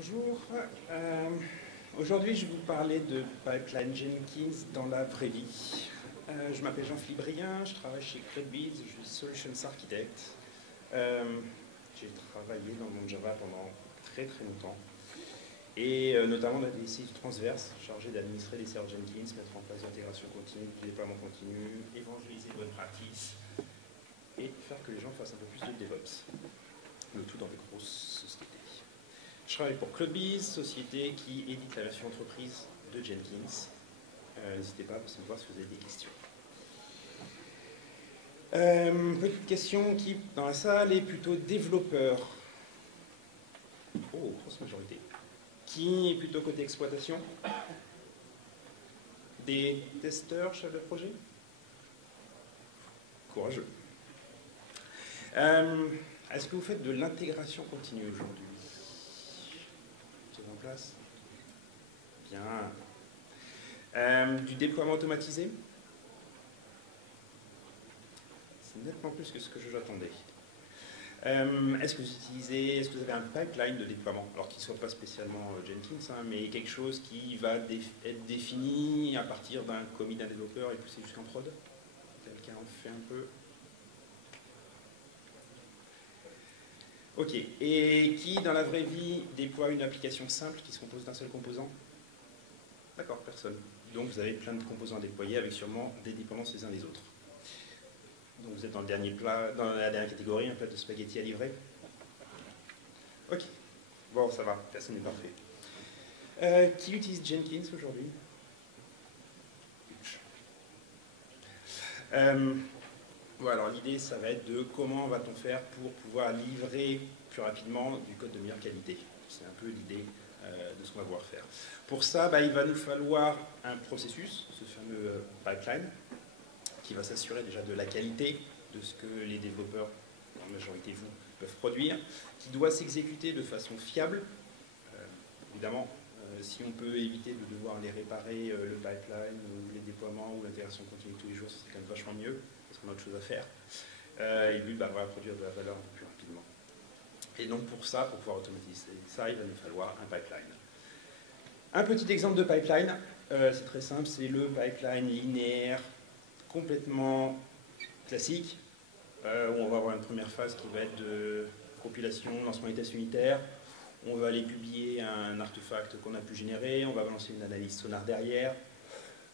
Bonjour. Aujourd'hui, je vais vous parler de Pipeline Jenkins dans la vraie vie. Je m'appelle Jean-Philippe Brien, je travaille chez CloudBees, je suis Solutions Architect. J'ai travaillé dans le monde Java pendant très longtemps. Et notamment dans des sites transverses, chargés d'administrer les serveurs Jenkins, mettre en place l'intégration continue, du déploiement continu, évangéliser bonnes pratiques et faire que les gens fassent un peu plus de DevOps. Le tout dans des grosses sociétés. Je travaille pour CloudBees, société qui édite la version entreprise de Jenkins. N'hésitez pas à me voir si vous avez des questions. Petite question, qui dans la salle est plutôt développeur? Oh, grosse majorité. Qui est plutôt côté exploitation? Des testeurs, chefs de projet? Courageux. Est-ce que vous faites de l'intégration continue aujourd'hui? En place. Bien. Du déploiement automatisé? C'est nettement plus que ce que j'attendais. Est-ce que est-ce que vous avez un pipeline de déploiement? Alors qu'il ne soit pas spécialement Jenkins, hein, mais quelque chose qui va être défini à partir d'un commit d'un développeur et poussé jusqu'en prod? Quelqu'un en fait un peu? Ok. Et qui, dans la vraie vie, déploie une application simple qui se compose d'un seul composant? D'accord, personne. Donc vous avez plein de composants à déployer avec sûrement des dépendances les uns des autres. Donc vous êtes dans le dernier plat, dans la dernière catégorie, un plat de spaghettis à livrer. Ok. Bon, ça va, personne n'est parfait. Qui utilise Jenkins aujourd'hui? Bon, alors l'idée, ça va être de comment va-t-on faire pour pouvoir livrer plus rapidement du code de meilleure qualité. C'est un peu l'idée de ce qu'on va pouvoir faire. Pour ça, il va nous falloir un processus, ce fameux pipeline, qui va s'assurer déjà de la qualité de ce que les développeurs, en majorité vous, peuvent produire, qui doit s'exécuter de façon fiable. Évidemment, si on peut éviter de devoir les réparer, le pipeline, ou les déploiements, ou l'intégration continue tous les jours, c'est quand même vachement mieux, parce qu'on a autre chose à faire. Et lui, va produire de la valeur un peu plus rapidement. Et donc pour ça, pour pouvoir automatiser ça, il va nous falloir un pipeline. Un petit exemple de pipeline, c'est très simple, c'est le pipeline linéaire, complètement classique, où on va avoir une première phase qui va être de compilation, lancement des tests unitaires. On va aller publier un artefact qu'on a pu générer, on va lancer une analyse sonar derrière,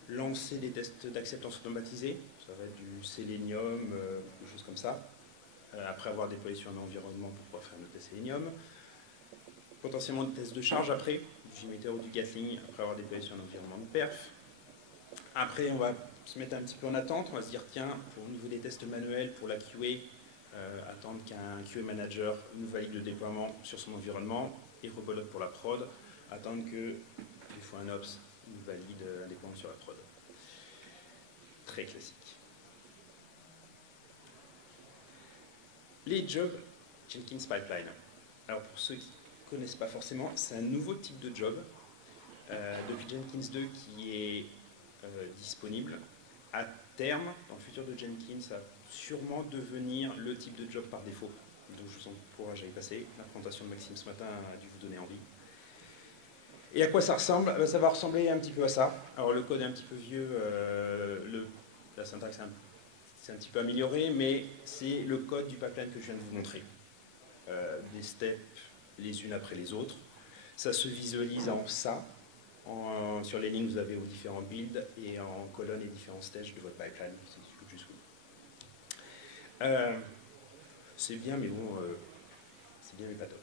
lancer des tests d'acceptance automatisés, ça va être du Selenium, des choses comme ça, après avoir déployé sur un environnement pour pouvoir faire nos tests Selenium, potentiellement des tests de charge après, du JMeter ou du Gatling, après avoir déployé sur un environnement de perf. Après, on va se mettre un petit peu en attente, on va se dire, tiens, au niveau des tests manuels, pour la QA, attendre qu'un QA manager nous valide le déploiement sur son environnement, et rebelote pour la prod, attendre que, une fois un ops, nous valide un déploiement sur la prod. Très classique. Les jobs Jenkins Pipeline. Alors pour ceux qui ne connaissent pas forcément, c'est un nouveau type de job depuis Jenkins 2 qui est disponible. À terme, dans le futur de Jenkins, ça va sûrement devenir le type de job par défaut. Donc je vous encourage à y passer. La présentation de Maxime ce matin a dû vous donner envie. Et à quoi ça ressemble? Ça va ressembler un petit peu à ça. Alors le code est un petit peu vieux, la syntaxe c'est un petit peu amélioré, mais c'est le code du pipeline que je viens de vous montrer. Des steps les unes après les autres. Ça se visualise en ça. Sur les lignes, vous avez vos différents builds et en colonne les différents stages de votre pipeline. C'est bien, mais bon, c'est bien, mais pas top.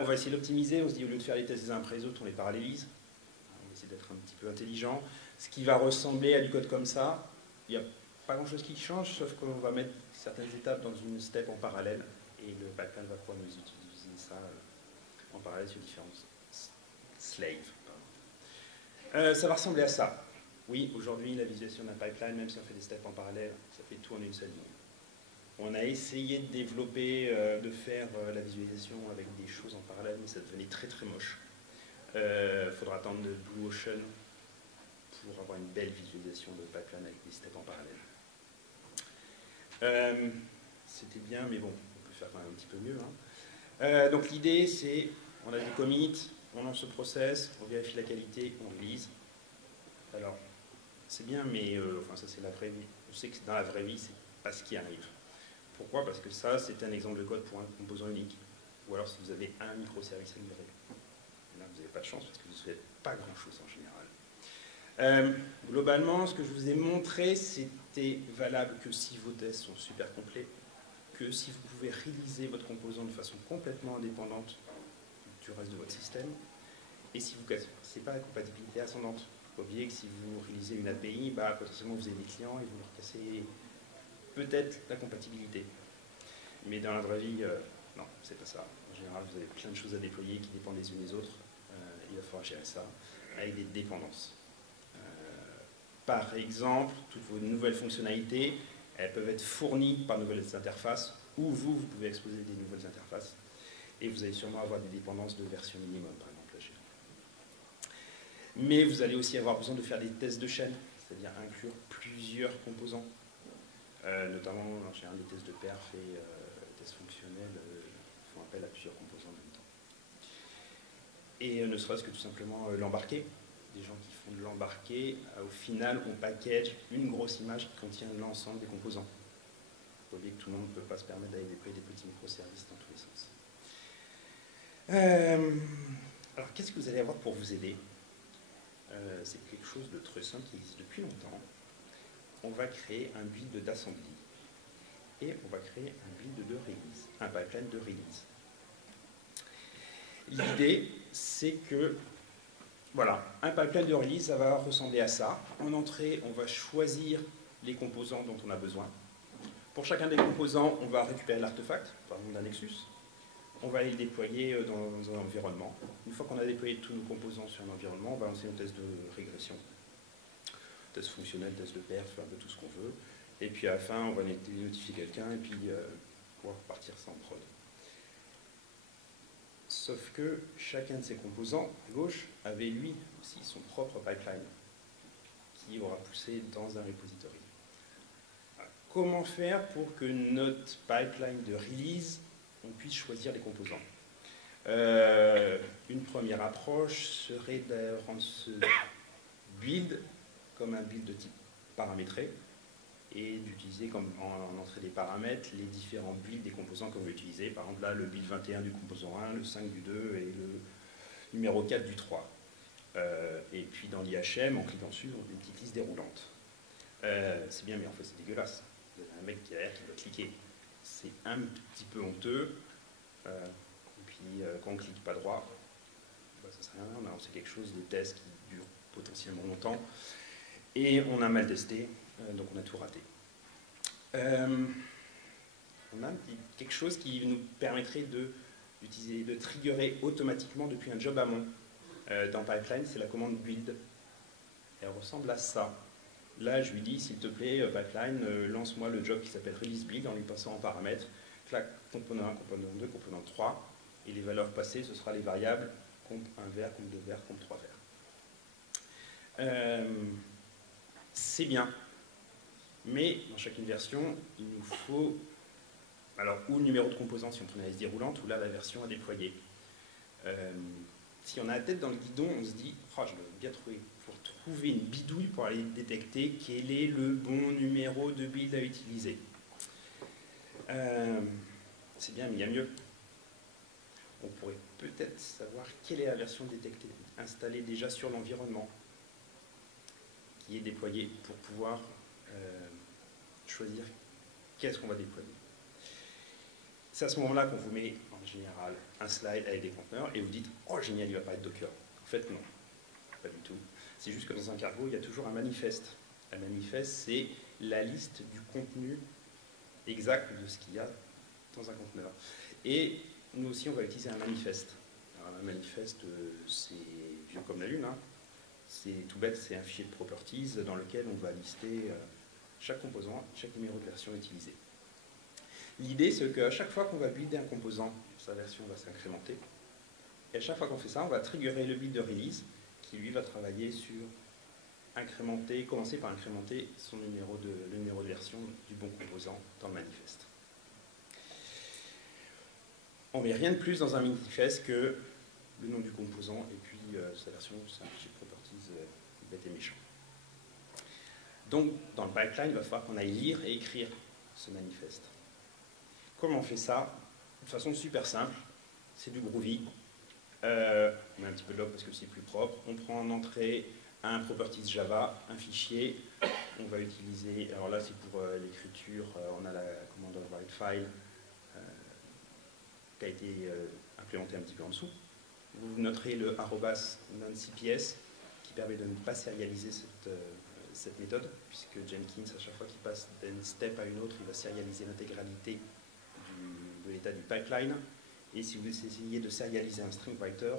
On va essayer d'optimiser. On se dit, au lieu de faire les tests les uns après les autres, on les parallélise. On va essayer d'être un petit peu intelligent. Ce qui va ressembler à du code comme ça, il n'y a pas grand-chose qui change, sauf qu'on va mettre certaines étapes dans une step en parallèle et le pipeline va pouvoir nous utiliser ça en parallèle sur différents slaves. Ça va ressembler à ça. Oui, aujourd'hui, la visualisation d'un pipeline, même si on fait des steps en parallèle, ça fait tout en une seule ligne. On a essayé de développer, de faire la visualisation avec des choses en parallèle, mais ça devenait très moche. Il faudra attendre de Blue Ocean pour avoir une belle visualisation de pipeline avec des steps en parallèle. C'était bien, mais bon, on peut faire un petit peu mieux. Hein. Donc l'idée, c'est On a des commits, on lance le process, on vérifie la qualité, on release. Alors, c'est bien, mais enfin, ça c'est la vraie vie. Je sais que dans la vraie vie, c'est pas ce qui arrive. Pourquoi? Parce que ça, c'est un exemple de code pour un composant unique. Ou alors si vous avez un microservice à livrer. Là, vous n'avez pas de chance parce que vous ne faites pas grand-chose en général. Globalement, ce que je vous ai montré, c'était valable que si vos tests sont super complets, que si vous pouvez réaliser votre composant de façon complètement indépendante du reste de votre système, et si vous ne cassez pas la compatibilité ascendante. Il ne faut pas oublier que si vous réalisez une API, potentiellement vous avez des clients et vous leur cassez peut-être la compatibilité. Mais dans la vraie vie, non, c'est pas ça. En général, vous avez plein de choses à déployer qui dépendent les unes des autres. Il va falloir gérer ça avec des dépendances. Par exemple, toutes vos nouvelles fonctionnalités, elles peuvent être fournies par nouvelles interfaces, ou vous pouvez exposer des nouvelles interfaces. Et vous allez sûrement avoir des dépendances de version minimum, par exemple. Mais vous allez aussi avoir besoin de faire des tests de chaîne, c'est-à-dire inclure plusieurs composants, notamment en général des tests de perf et tests fonctionnels font appel à plusieurs composants en même temps. Et ne serait-ce que tout simplement l'embarquer. Des gens qui font de l'embarquer, au final, on package une grosse image qui contient l'ensemble des composants. Il faut oublier que tout le monde ne peut pas se permettre d'aller déployer des petits microservices dans tous les sens. Alors, qu'est-ce que vous allez avoir pour vous aider? C'est quelque chose de très simple qui existe depuis longtemps. On va créer un build d'assembly et on va créer un build de release, un pipeline de release. L'idée, c'est que, voilà, un pipeline de release, ça va ressembler à ça. En entrée, on va choisir les composants dont on a besoin. Pour chacun des composants, on va récupérer l'artefact, par exemple d'un Nexus. On va aller le déployer dans un environnement. Une fois qu'on a déployé tous nos composants sur un environnement, on va lancer un test de régression. Test fonctionnel, test de perf, un peu tout ce qu'on veut. Et puis à la fin, on va notifier quelqu'un et puis pouvoir partir ça en prod. Sauf que chacun de ces composants, à gauche, avait lui aussi son propre pipeline qui aura poussé dans un repository. Comment faire pour que notre pipeline de release, on puisse choisir les composants? Une première approche serait de rendre ce build comme un build de type paramétré et d'utiliser comme en entrée des paramètres les différents builds des composants qu'on veut utiliser. Par exemple, là, le build 21 du composant 1, le 5 du 2 et le numéro 4 du 3. Et puis dans l'IHM, en cliquant dessus, on a une petite liste déroulante. C'est bien, mais en fait, c'est dégueulasse. Vous avez un mec derrière qui doit cliquer. C'est un petit peu honteux. Et puis, quand on ne clique pas droit, ça ne sert à rien. C'est quelque chose, des tests qui durent potentiellement longtemps. Et on a mal testé, donc on a tout raté. On a quelque chose qui nous permettrait de triggerer automatiquement depuis un job amont. Dans Pipeline, c'est la commande build. Elle ressemble à ça. Là, je lui dis, s'il te plaît, Pipeline, lance-moi le job qui s'appelle release build en lui passant en paramètres. Clac, composant 1, composant 2, composant 3. Et les valeurs passées, ce sera les variables comp 1 vert, comp 2 vert, comp 3 vert. C'est bien. Mais dans chacune version, il nous faut, alors, ou le numéro de composant si on prenait la SD roulante, ou là la version à déployer. Si on a la tête dans le guidon, on se dit, oh, je l'ai bien trouvé. Il faut trouver une bidouille pour aller détecter quel est le bon numéro de build à utiliser. C'est bien, mais il y a mieux. On pourrait peut-être savoir quelle est la version détectée, installée déjà sur l'environnement, qui est déployée pour pouvoir choisir qu'est-ce qu'on va déployer. C'est à ce moment-là qu'on vous met en général un slide avec des conteneurs et vous dites « Oh génial, il va pas être Docker ». En fait non, pas du tout. C'est juste que dans un cargo, il y a toujours un manifeste. Un manifeste, c'est la liste du contenu exact de ce qu'il y a dans un conteneur. Et nous aussi, on va utiliser un manifeste. Alors, un manifeste, c'est vieux comme la Lune. Hein. C'est tout bête, c'est un fichier de properties dans lequel on va lister chaque composant, chaque numéro de version utilisé. L'idée, c'est qu'à chaque fois qu'on va builder un composant, sa version va s'incrémenter. Et à chaque fois qu'on fait ça, on va triggerer le build de release, qui lui va travailler sur incrémenter, commencer par incrémenter le numéro de version du bon composant dans le manifeste. On ne met rien de plus dans un manifeste que le nom du composant, et puis sa version, c'est un fichier properties bête et méchant. Donc, dans le pipeline, il va falloir qu'on aille lire et écrire ce manifeste. Comment on fait ça? De façon super simple, c'est du Groovy. On met un petit peu de log parce que c'est plus propre. On prend en entrée un properties Java, un fichier. On va utiliser, alors là c'est pour l'écriture, on a la commande write file qui a été implémentée un petit peu en dessous. Vous noterez le @non-cps qui permet de ne pas serialiser cette méthode, puisque Jenkins, à chaque fois qu'il passe d'une step à une autre, il va serialiser l'intégralité de l'état du pipeline. Et si vous essayez de serialiser un string writer,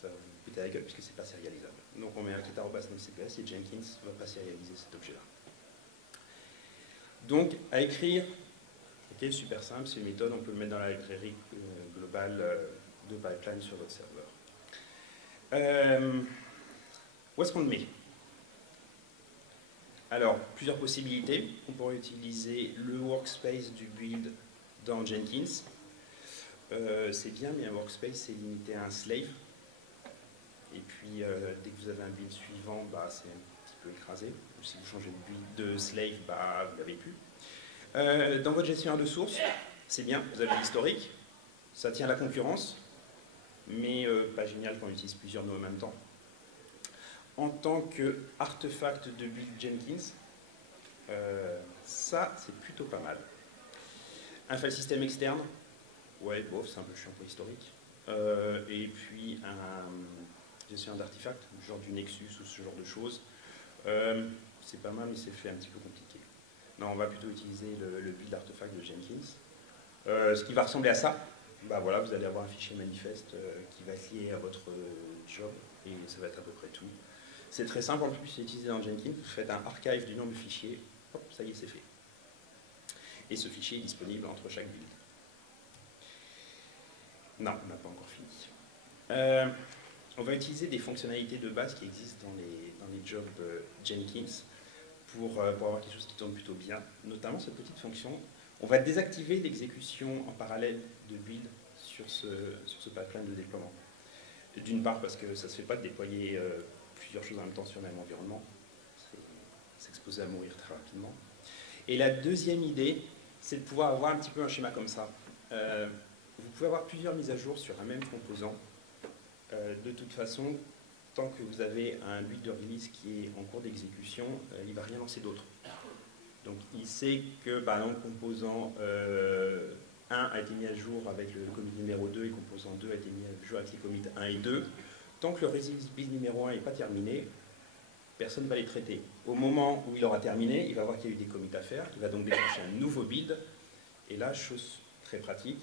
ça va vous péter la gueule puisque c'est pas serialisable. Donc on met un kit @non-cps et Jenkins ne va pas serialiser cet objet-là. Donc à écrire, ok, super simple, c'est une méthode, on peut le mettre dans la librairie globale de pipeline sur votre serveur. Où est-ce qu'on le met? Alors, plusieurs possibilités. On pourrait utiliser le workspace du build dans Jenkins. C'est bien, mais un workspace, c'est limité à un slave. Et puis, dès que vous avez un build suivant, bah, c'est un petit peu écrasé. Ou si vous changez de build de slave, bah, vous ne l'avez plus. Dans votre gestionnaire de sources, c'est bien, vous avez l'historique. Ça tient la concurrence, mais pas génial quand on utilise plusieurs noms en même temps. En tant qu'artefact de build Jenkins, ça, c'est plutôt pas mal. Un file system externe, ouais, bof, c'est un peu chiant pour historique. Et puis un gestionnaire d'artefacts, genre du Nexus ou ce genre de choses. C'est pas mal, mais c'est fait un petit peu compliqué. Non, on va plutôt utiliser le build artefact de Jenkins. Ce qui va ressembler à ça, bah voilà, vous allez avoir un fichier manifeste qui va se lier à votre job, et ça va être à peu près tout. C'est très simple, en plus, c'est utilisé dans Jenkins. Vous faites un archive du nom du fichier, hop, ça y est, c'est fait. Et ce fichier est disponible entre chaque build. Non, on n'a pas encore fini. On va utiliser des fonctionnalités de base qui existent dans les jobs Jenkins pour avoir quelque chose qui tourne plutôt bien, notamment cette petite fonction. On va désactiver l'exécution en parallèle de build sur ce pipeline de déploiement. D'une part parce que ça ne se fait pas de déployer plusieurs choses en même temps sur le même environnement. C'est exposé à mourir très rapidement. Et la deuxième idée, c'est de pouvoir avoir un petit peu un schéma comme ça. Vous pouvez avoir plusieurs mises à jour sur un même composant. De toute façon, tant que vous avez un build de release qui est en cours d'exécution, il ne va rien lancer d'autre. Donc il sait que par exemple, composant 1 a été mis à jour avec le commit numéro 2 et composant 2 a été mis à jour avec les commits 1 et 2. Tant que le release build numéro 1 n'est pas terminé, personne ne va les traiter. Au moment où il aura terminé, il va voir qu'il y a eu des commits à faire, il va donc déclencher un nouveau build. Et là, chose très pratique,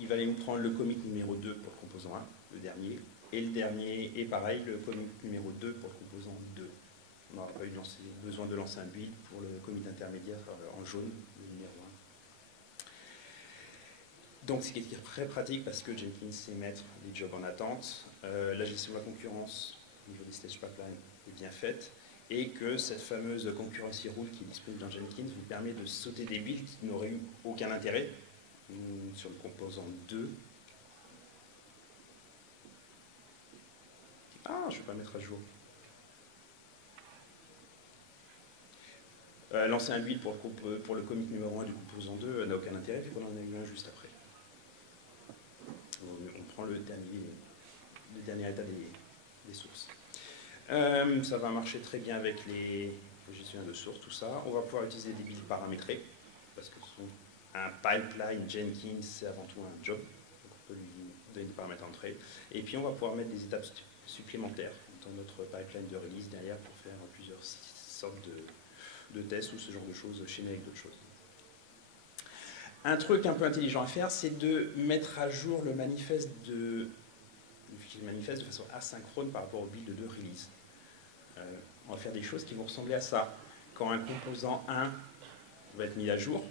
il va aller nous prendre le commit numéro 2 pour le composant 1, le dernier, et le dernier, et pareil, le commit numéro 2 pour le composant 2. On n'aura pas eu besoin de lancer un build pour le commit intermédiaire en jaune, le numéro 1. Donc c'est très pratique parce que Jenkins sait mettre des jobs en attente. La gestion de la concurrence au niveau des stage pipeline est bien faite. Et que cette fameuse concurrency rule qui est disponible dans Jenkins vous permet de sauter des builds qui n'auraient eu aucun intérêt. Sur le composant 2. Ah, je ne vais pas mettre à jour. Lancer un build pour le commit numéro 1 du composant 2 n'a aucun intérêt, vu qu'on en a eu un juste après. On prend le dernier état des sources. Ça va marcher très bien avec les gestionnaires de sources, tout ça. On va pouvoir utiliser des builds paramétrés, parce que un pipeline Jenkins, c'est avant tout un job. Donc on peut lui donner des paramètres d'entrée. Et puis on va pouvoir mettre des étapes supplémentaires dans notre pipeline de release derrière pour faire plusieurs sortes de tests ou ce genre de choses, chaîner avec d'autres choses. Un truc un peu intelligent à faire, c'est de mettre à jour le manifeste de façon asynchrone par rapport au build de release. On va faire des choses qui vont ressembler à ça. Quand un composant 1 va être mis à jour,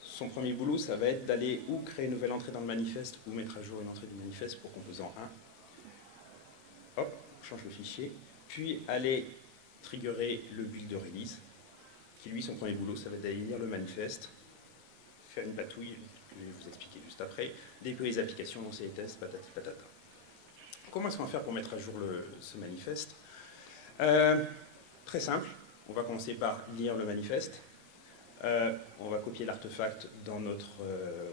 son premier boulot, ça va être d'aller ou créer une nouvelle entrée dans le manifeste ou mettre à jour une entrée du manifeste pour composant 1. Hop, on change le fichier. Puis aller triggerer le build de release, qui lui, son premier boulot, ça va être d'aller lire le manifeste, faire une patouille, je vais vous expliquer juste après, déployer les applications, lancer les tests, patati patata. comment est-ce qu'on va faire pour mettre à jour ce manifeste? Très simple, on va commencer par lire le manifeste. On va copier l'artefact dans notre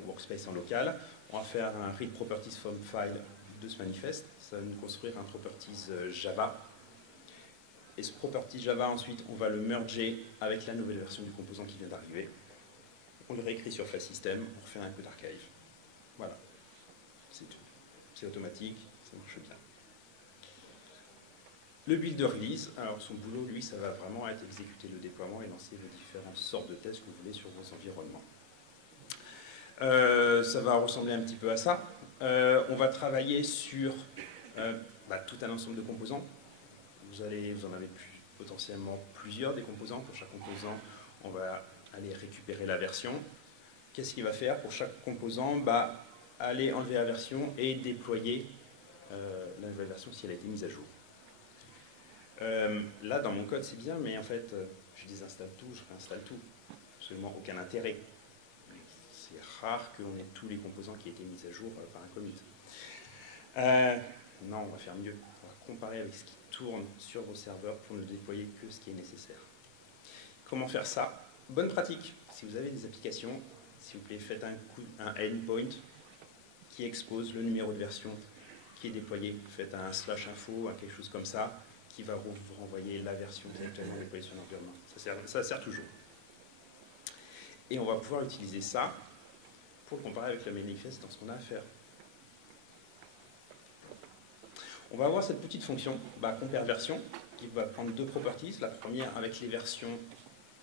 workspace en local. On va faire un read properties from file de ce manifeste. Ça va nous construire un properties Java. Et ce properties Java, ensuite, on va le merger avec la nouvelle version du composant qui vient d'arriver. On le réécrit sur file system, on refait un peu d'archive. Voilà, c'est tout. C'est automatique, ça marche bien. Le build de release, alors son boulot, lui, ça va vraiment être exécuter le déploiement et lancer les différentes sortes de tests que vous voulez sur vos environnements. Ça va ressembler un petit peu à ça. On va travailler sur tout un ensemble de composants. Vous en avez potentiellement plusieurs des composants. Pour chaque composant, on va aller récupérer la version. Qu'est-ce qu'il va faire pour chaque composant? Aller enlever la version et déployer la nouvelle version si elle a été mise à jour. Là, dans mon code, c'est bien, mais en fait, je désinstalle tout, je réinstalle tout. Absolument aucun intérêt. C'est rare qu'on ait tous les composants qui aient été mis à jour par un commit. Non, on va faire mieux. On va comparer avec ce qui tourne sur vos serveurs pour ne déployer que ce qui est nécessaire. Comment faire ça? Bonne pratique. Si vous avez des applications, s'il vous plaît, faites un endpoint qui expose le numéro de version qui est déployé. Faites un /info, quelque chose comme ça, qui va vous renvoyer la version directement déployée sur l'environnement. Ça sert toujours. Et on va pouvoir utiliser ça pour le comparer avec le manifeste dans ce qu'on a à faire. On va avoir cette petite fonction, compare version, qui va prendre deux properties. La première avec les versions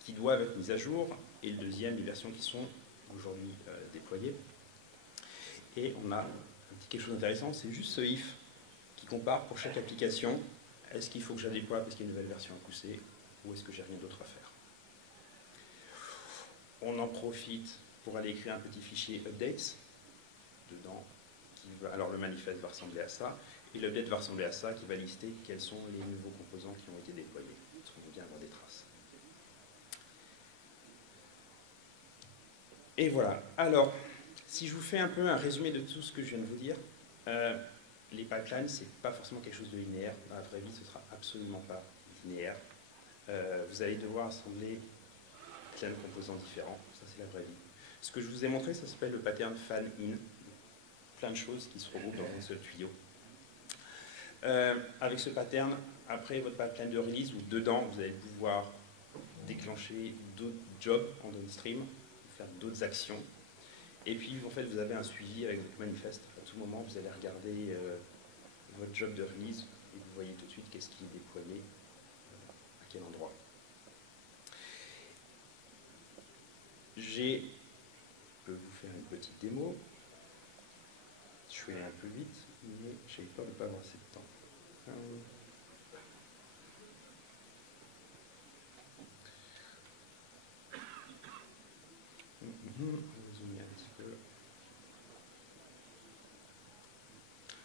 qui doivent être mises à jour, et le deuxième, les versions qui sont aujourd'hui déployées. Et on a quelque chose d'intéressant, c'est juste ce if qui compare pour chaque application. Est-ce qu'il faut que je la déploie parce qu'il y a une nouvelle version à pousser, ou est-ce que j'ai rien d'autre à faire? On en profite pour aller écrire un petit fichier updates dedans. Alors le manifeste va ressembler à ça, et l'update va ressembler à ça, qui va lister quels sont les nouveaux composants qui ont été déployés, parce qu'on veut bien avoir des traces. Et voilà. Alors, si je vous fais un peu un résumé de tout ce que je viens de vous dire, les pipelines, ce n'est pas forcément quelque chose de linéaire. Dans la vraie vie, ce ne sera absolument pas linéaire. Vous allez devoir assembler plein de composants différents. Ça, c'est la vraie vie. Ce que je vous ai montré, ça s'appelle le pattern fan-in. Plein de choses qui se regroupent dans un seul tuyau. Avec ce pattern, après votre pipeline de release, ou dedans, vous allez pouvoir déclencher d'autres jobs en downstream, faire d'autres actions. Et puis, en fait, vous avez un suivi avec votre manifeste. À tout moment, vous allez regarder votre job de release et vous voyez tout de suite qu'est-ce qui est déployé, à quel endroit. Je peux vous faire une petite démo. Je vais aller un peu vite, mais j'ai peur de ne pas avoir assez de temps. On va zoomer un petit peu.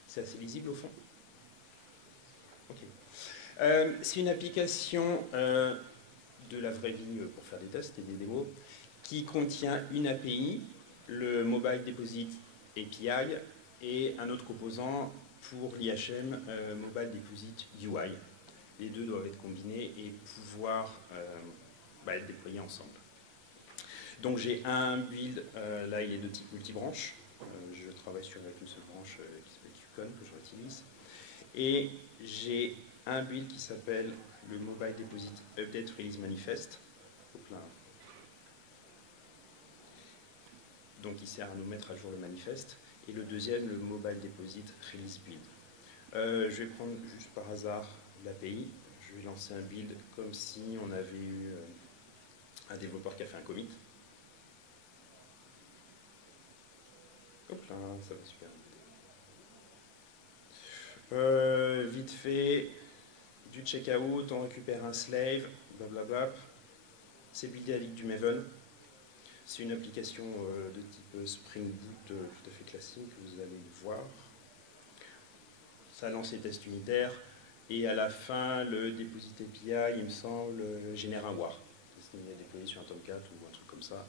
C'est assez lisible au fond. Ok. C'est une application de la vraie vie pour faire des tests et des démos qui contient une API, le Mobile Deposit API et un autre composant pour l'IHM Mobile Deposit UI. Les deux doivent être combinés et pouvoir être déployés ensemble. Donc j'ai un build, là il est de type multibranche. Je travaille sur une seule branche qui s'appelle QCon, que je réutilise. Et j'ai un build qui s'appelle le Mobile Deposit Update Release Manifest. Donc il sert à nous mettre à jour le manifeste. Et le deuxième, le Mobile Deposit Release Build. Je vais prendre juste par hasard l'API. Je vais lancer un build comme si on avait eu un développeur qui a fait un commit. Hop là, ça va super vite. Vite fait, du checkout, on récupère un slave, blablabla. C'est buildé avec du Maven. C'est une application de type Spring Boot tout à fait classique, vous allez le voir. Ça lance les tests unitaires et à la fin, le Deposit API, il me semble, génère un WAR. C'est déployé sur un Tomcat ou un truc comme ça,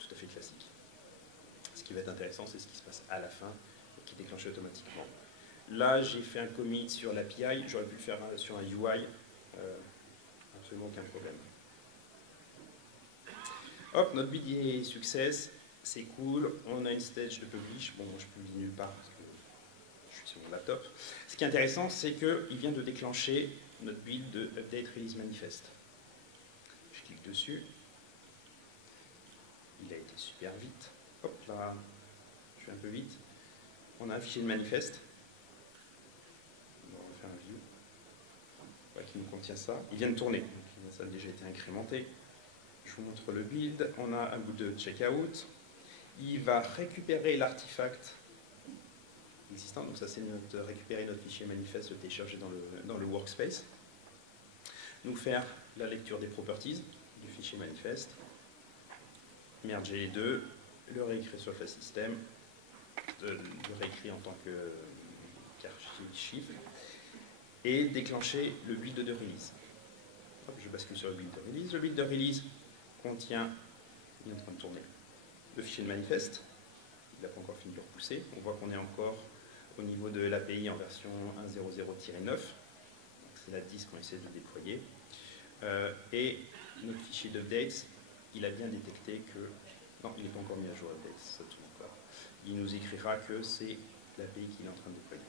tout à fait classique. Ce qui va être intéressant, c'est ce qui se passe à la fin et qui est déclenché automatiquement. Là, j'ai fait un commit sur l'API, j'aurais pu le faire sur un UI, absolument aucun problème. Hop, notre build est success, c'est cool, on a une stage de publish, bon, moi je publie nulle part parce que je suis sur mon laptop. Ce qui est intéressant, c'est qu'il vient de déclencher notre build de update release manifest. Je clique dessus, il a été super vite, hop là, je fais un peu vite, on a un fichier de manifeste. On va faire un view qui nous contient ça. Il vient de tourner, donc ça a déjà été incrémenté. Je vous montre le build. On a un bout de checkout. Il va récupérer l'artefact existant. Donc ça, c'est récupérer notre fichier manifeste, le télécharger dans le workspace. Nous faire la lecture des properties du fichier manifeste. Merger les deux. Le réécrire sur le file system. Le réécrire en tant qu'archive. Et déclencher le build de release. Hop, je bascule sur le build de release. Le build de release contient, il est en train de tourner, le fichier de manifeste. Il n'a pas encore fini de le repousser. On voit qu'on est encore au niveau de l'API en version 1.0.0-9. C'est la 10 qu'on essaie de déployer. Et notre fichier d'updates, il a bien détecté que... Non, il n'est pas encore mis à jour updates, ça ne tourne pas. Il nous écrira que c'est l'API qu'il est en train de déployer.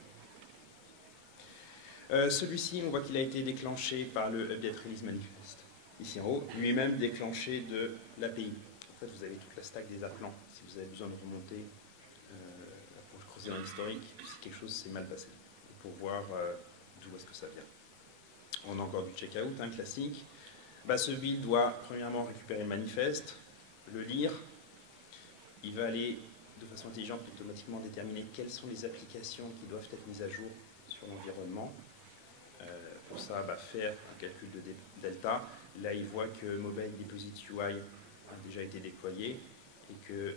Celui-ci, on voit qu'il a été déclenché par le Update Release Manifest. Ici en haut, lui-même déclenché de l'API. En fait, vous avez toute la stack des appelants. Si vous avez besoin de remonter pour creuser dans l'historique, si quelque chose s'est mal passé, pour voir d'où est-ce que ça vient. On a encore du checkout, classique. Ce build doit premièrement récupérer le manifeste, le lire. Il va aller de façon intelligente automatiquement déterminer quelles sont les applications qui doivent être mises à jour sur l'environnement. Pour ça, faire un calcul de delta. Là, il voit que Mobile Deposit UI a déjà été déployé et que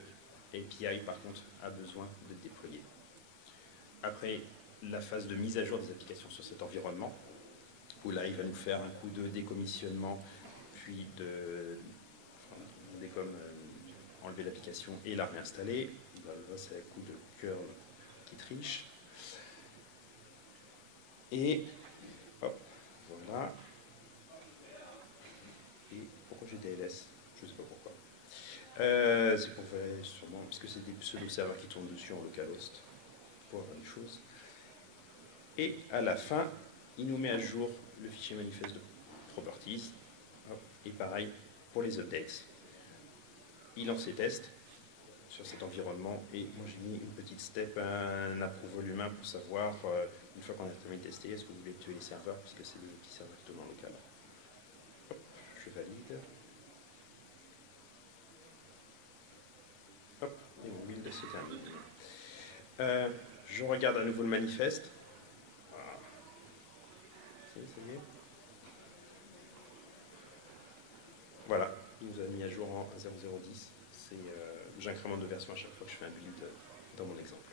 API, par contre, a besoin de déployer. Après, la phase de mise à jour des applications sur cet environnement, où là, il va nous faire un coup de décommissionnement, puis enlever l'application et la réinstaller. Là, c'est un coup de curl qui triche. Et hop, voilà. Et pourquoi j'ai DLS? Je ne sais pas pourquoi. C'est pour faire sûrement, parce que c'est des pseudo-serveurs qui tournent dessus en localhost pour avoir des choses. Et à la fin, il nous met à jour le fichier manifeste de properties. Hop, et pareil pour les updates. Il lance ses tests sur cet environnement et moi j'ai mis une petite step, un approval humain pour savoir, une fois qu'on a terminé de tester, est-ce que vous voulez tuer les serveurs puisque c'est le petit serveur qui tourne en local. Hop, je valide. Hop, et mon build se termine. Je regarde à nouveau le manifeste. Voilà. Ça y est. Voilà, il nous a mis à jour en 1.0.0.10. J'incrémente de version à chaque fois que je fais un build dans mon exemple.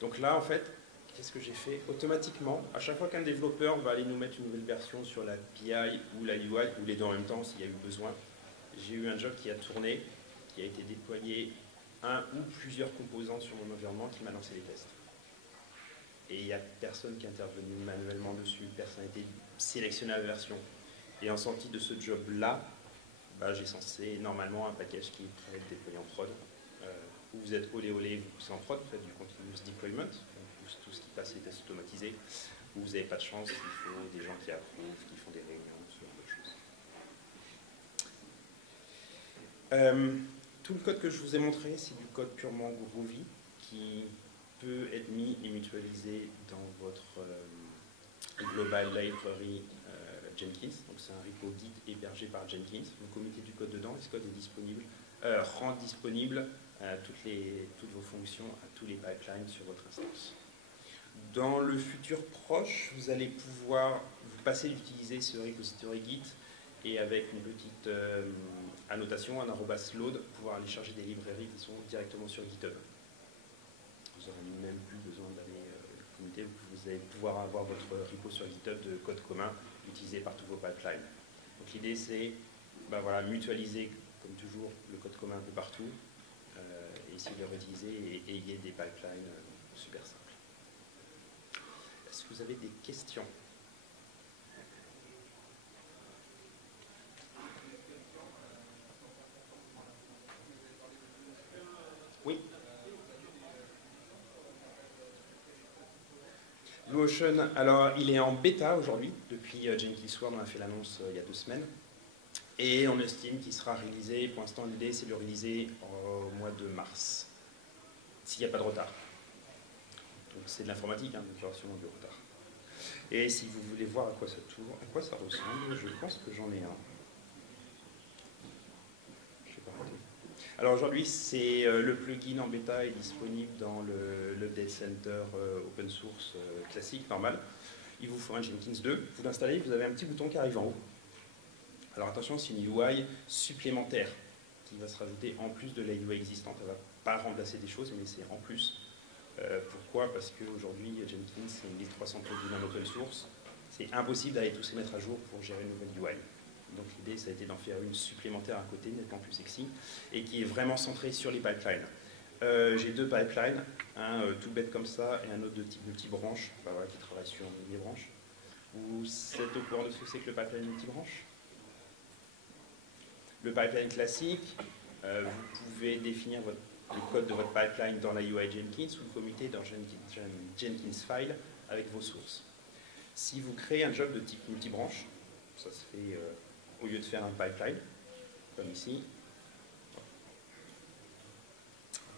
Donc là, en fait, qu'est-ce que j'ai fait? Automatiquement, à chaque fois qu'un développeur va aller nous mettre une nouvelle version sur la API ou la UI, ou les deux en même temps s'il y a eu besoin, j'ai eu un job qui a tourné, qui a été déployé un ou plusieurs composants sur mon environnement qui m'a lancé les tests. Et il n'y a personne qui est intervenu manuellement dessus, personne n'a été sélectionné à la version. Et en sortie de ce job-là, j'ai censé normalement un package qui est prêt à être déployé en prod. Où vous êtes olé olé, vous poussez en prod, vous faites du continuous deployment, donc tout ce qui passe les tests automatisés. Où vous n'avez pas de chance, il faut des gens qui approuvent, qui font des réunions, ce genre de choses. Tout le code que je vous ai montré, c'est du code purement Groovy qui peut être mis et mutualisé dans votre Global Library Jenkins. Donc c'est un repo Git hébergé par Jenkins. Vous commettez du code dedans et ce code est disponible, rend disponible toutes vos fonctions à tous les pipelines sur votre instance. Dans le futur proche, vous allez pouvoir vous passer d'utiliser ce repository Git et avec une petite annotation, un @load, pouvoir aller charger des librairies qui sont directement sur GitHub. Vous n'aurez même plus besoin d'aller commuter, vous allez pouvoir avoir votre repo sur GitHub de code commun utilisé par tous vos pipelines. Donc l'idée c'est mutualiser, comme toujours, le code commun un peu partout, et essayer de le réutiliser et ayez des pipelines super simples. vous avez des questions? Oui. Blue Ocean, alors il est en bêta aujourd'hui, depuis Jenkins Word, on a fait l'annonce il y a 2 semaines. Et on estime qu'il sera réalisé, pour l'instant l'idée c'est de le réaliser au mois de mars, s'il n'y a pas de retard. Donc c'est de l'informatique, donc il y aura sûrement du retard. Et si vous voulez voir à quoi ça tourne, à quoi ça ressemble, je pense que j'en ai un. Je sais pas. Alors aujourd'hui, c'est le plugin en bêta est disponible dans l'Update Center open source classique, normal. Il vous faut un Jenkins 2, vous l'installez, vous avez un petit bouton qui arrive en haut. Alors attention, c'est une UI supplémentaire qui va se rajouter en plus de la UI existante. Elle ne va pas remplacer des choses, mais c'est en plus. Pourquoi? Parce qu'aujourd'hui, Jenkins, c'est une liste 300 plugins en open source. C'est impossible d'aller tous les mettre à jour pour gérer une nouvelle UI. Donc l'idée, ça a été d'en faire une supplémentaire à côté, nettement plus sexy, et qui est vraiment centrée sur les pipelines. J'ai 2 pipelines, un tout bête comme ça, et un autre de type multibranche, voilà, qui travaille sur les branches. Vous êtes au courant de ce que c'est que le pipeline multibranche? Le pipeline classique, vous pouvez définir le code de votre pipeline dans la UI Jenkins ou le commuter dans Jenkins File avec vos sources. Si vous créez un job de type multibranche, ça se fait au lieu de faire un pipeline, comme ici,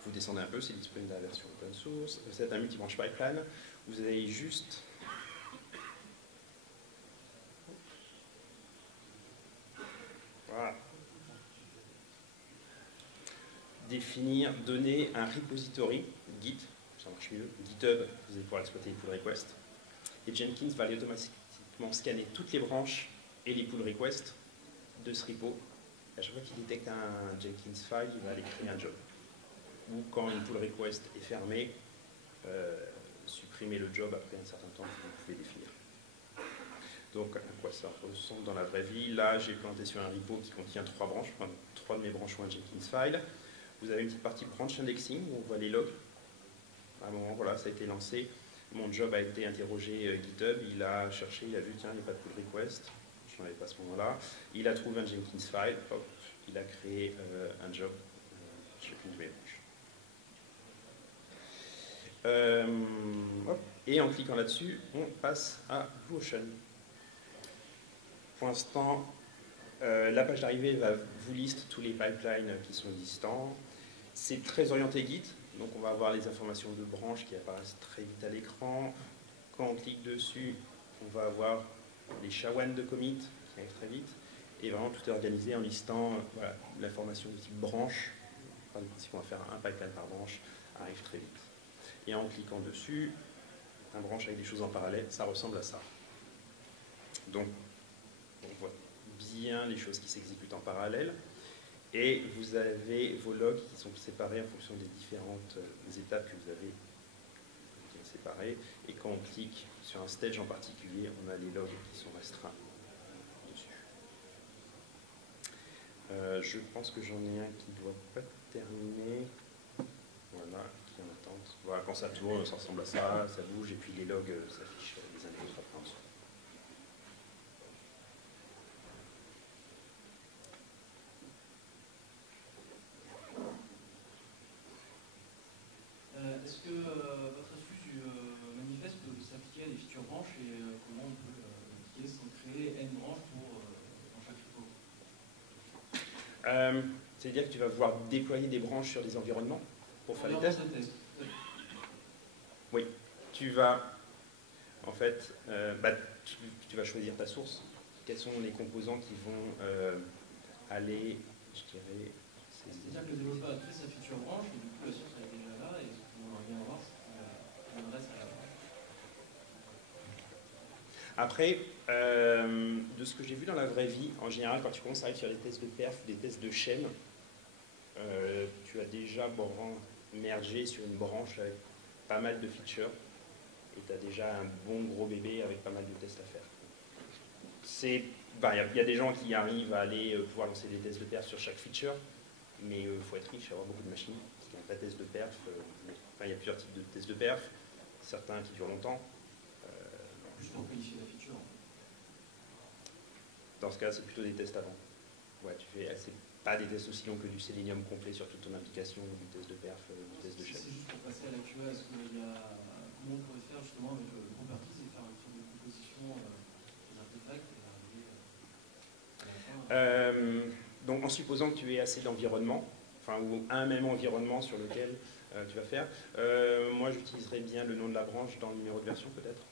vous descendez un peu, c'est disponible dans la version open source, vous êtes un multibranche pipeline, vous avez juste voilà, définir, donner un repository, Git, ça marche mieux, GitHub, vous allez pouvoir exploiter les pull requests, et Jenkins va aller automatiquement scanner toutes les branches et les pull requests de ce repo. À chaque fois qu'il détecte un Jenkins file, il va aller créer un job. Ou quand une pull request est fermée, supprimer le job après un certain temps que vous pouvez définir. Donc à quoi ça ressemble dans la vraie vie? Là, j'ai planté sur un repo qui contient 3 branches, enfin, 3 de mes branches ont un Jenkins file. Vous avez une petite partie branch indexing où on voit les logs. À un moment, voilà, ça a été lancé. Mon job a été interrogé GitHub, il a cherché, il a vu, tiens, il n'y a pas de pull request, je n'en avais pas à ce moment-là. Il a trouvé un Jenkins file, hop, il a créé un job, chacune de mes branches. Et en cliquant là-dessus, on passe à Blue Ocean. Pour l'instant, la page d'arrivée vous liste tous les pipelines qui sont existants. C'est très orienté Git, donc on va avoir les informations de branches qui apparaissent très vite à l'écran. Quand on clique dessus, on va avoir les SHA-1 de commit qui arrivent très vite. Et vraiment tout est organisé en listant voilà, l'information de type branche. Enfin, si on va faire un pipeline par branche, arrive très vite. Et en cliquant dessus, un branche avec des choses en parallèle, ça ressemble à ça. Donc, on voit bien les choses qui s'exécutent en parallèle. Et vous avez vos logs qui sont séparés en fonction des différentes étapes que vous avez séparées. Et quand on clique sur un stage en particulier, on a les logs qui sont restreints dessus. Je pense que j'en ai un qui ne doit pas terminer. Voilà, qui est en attente. Voilà, quand ça tourne, ça ressemble à ça, ça bouge, et puis les logs s'affichent les uns les autres après en dessous. Est-ce que votre astuce du manifeste peut s'appliquer à des features branches et comment on peut l'appliquer sans créer N branches dans chaque repo? C'est-à-dire que tu vas pouvoir déployer des branches sur des environnements pour faire les tests? Oui, tu vas en fait, tu vas choisir ta source. Quels sont les composants qui vont aller, je dirais... C'est-à-dire que le développeur a créé sa feature branche et du coup la source elle est déjà là et on va bien voir si l'adresse est là. Après, de ce que j'ai vu dans la vraie vie, en général, quand tu commences à aller sur des tests de perf, des tests de chaîne, tu as déjà mergé sur une branche avec pas mal de features et tu as déjà un bon gros bébé avec pas mal de tests à faire. Il y a des gens qui arrivent à aller pouvoir lancer des tests de perf sur chaque feature, mais il faut être riche, avoir beaucoup de machines. Parce qu'il n'y a pas de test de perf. Il y a plusieurs types de tests de perf, certains qui durent longtemps. pour qualifier la feature. Dans ce cas, c'est plutôt des tests avant. Ouais, c'est pas des tests aussi longs que du Selenium complet sur toute ton application, ou du test de perf, du test de chef. C'est juste pour passer à la QA, comment on pourrait faire justement avec le properties et faire une sorte de composition des artefacts et arriver à la fin. Donc en supposant que tu aies assez d'environnement, enfin ou un même environnement sur lequel tu vas faire, moi j'utiliserais bien le nom de la branche dans le numéro de version peut-être.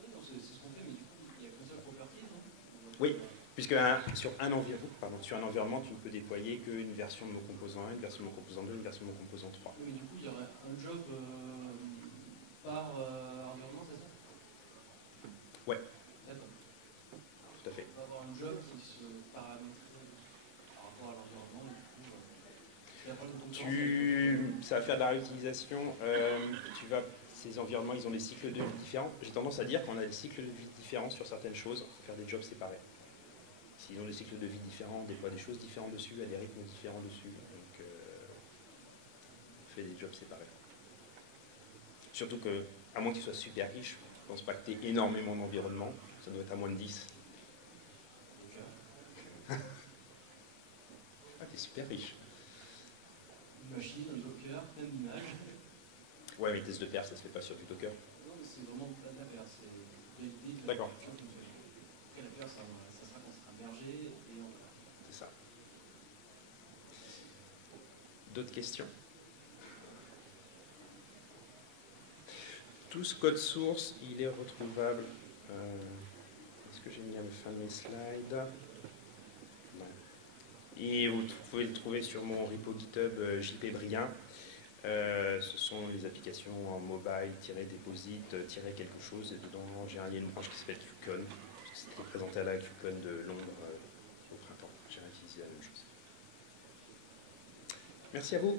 Oui, non, c'est ce qu'on fait, mais du coup, il n'y a qu'un seul properties, non? Oui, puisque sur un environnement, tu ne peux déployer qu'une version de mon composant 1, une version de mon composant 2, une version de mon composant 3. Oui, mais du coup, il y aurait un job par environnement, c'est ça? Ouais. D'accord. Tout à fait. On va avoir un job qui se paramètre par rapport à l'environnement, du coup, ça va faire de la réutilisation. Ces environnements, ils ont des cycles de vie différents. J'ai tendance à dire qu'on a des cycles de vie différents sur certaines choses, on peut faire des jobs séparés. S'ils ont des cycles de vie différents, on déploie des choses différentes dessus, à des rythmes différents dessus. Donc, on fait des jobs séparés. Surtout que, à moins qu'ils soient super riches, je ne pense pas que tu aies énormément d'environnement. Ça doit être à moins de 10. Ah, tu es super riche. Une machine, un Docker, plein d'images. Ouais, mais les tests de perf, ça se fait pas sur du Docker. Non, mais c'est vraiment pas de la perf. C'est d'accord. Après, la perf, ça sera quand ça sera mergé et on verra. C'est ça. D'autres questions? Tout ce code source, il est retrouvable. Est-ce que j'ai mis à la fin de mes slides? Non. Et vous pouvez le trouver sur mon repo GitHub JP Brien. Ce sont les applications en mobile, -deposit, quelque chose. Et dedans, j'ai un lien, une branche qui s'appelle QCon. C'était présenté à la QCon de Londres au printemps. J'ai réutilisé la même chose. Merci à vous.